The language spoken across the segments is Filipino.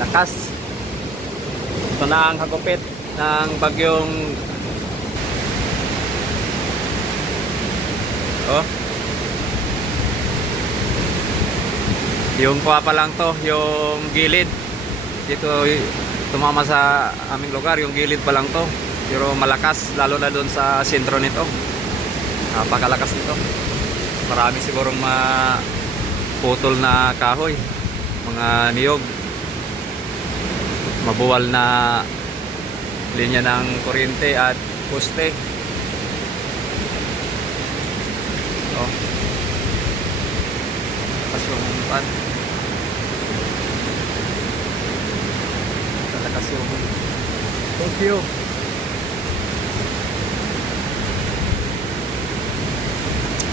Lakas. Ito na ang hagupit ng bagyong yung kuha pa lang to, yung gilid dito tumama sa aming lugar, yung gilid pa lang to, pero malakas lalo na doon sa sentro nito. Napakalakas nito. Marami sigurong maputol na kahoy, mga niyog, mabuwal na linya ng kuryente at poste. Kasungpan. Kasungpan. Thank you.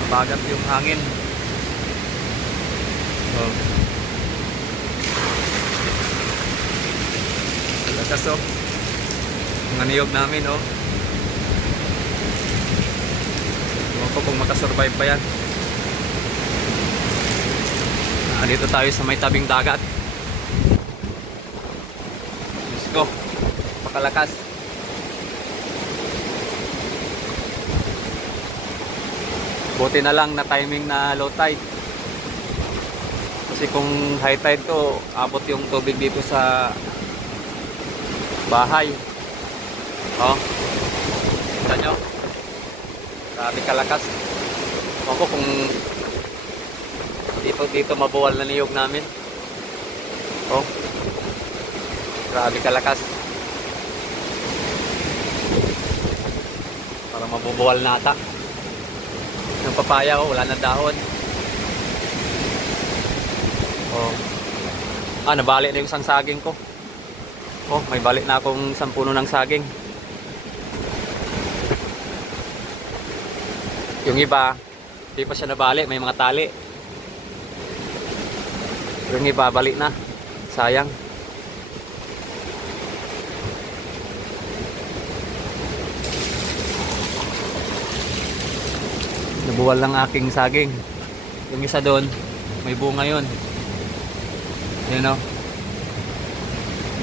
Mabagat yung hangin. Lakas mga niyog namin Ewan ko kung makasurvive pa yan. Dito tayo sa may tabing dagat. Let's go. Pakalakas. Buti na lang na timing na low tide. Kasi kung high tide to, abot yung tubig dito sa bahay. Kita nyo? Grabe kalakas. Ako kung dito mabuwal na niyog namin. Grabe kalakas. Para mabubuwal na ata. Yung papaya wala na dahon. Nabali na yung isang saging ko. May balik na akong 10 puno ng saging. Yung iba, hindi pa siya nabali, may mga tali. Yung iba, balik na. Sayang. Nabuwal lang aking saging. Yung isa doon, may bunga yun. Yan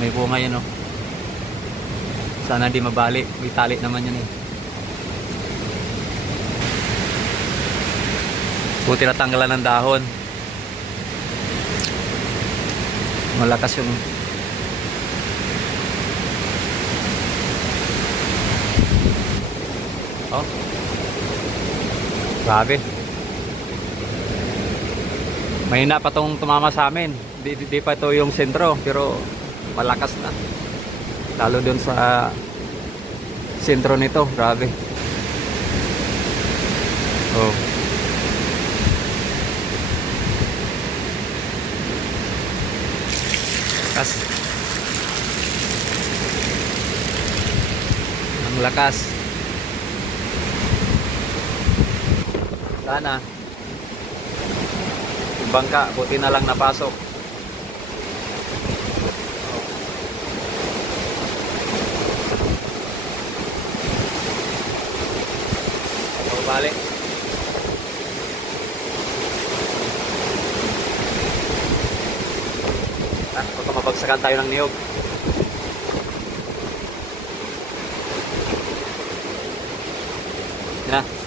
may bunga yun Sana di mabali. May tali naman yun Buti natanggalan ng dahon. Malakas yung grabe. Mahina pa tong tumama sa amin. Di pa ito yung sentro, pero malakas na. Lalo dun sa sentro nito, grabe. Lakas. Ang lakas. Sana yung bangka, buti na lang napasok. Balik. Baka mabagsakan tayo ng niyog. Yan na.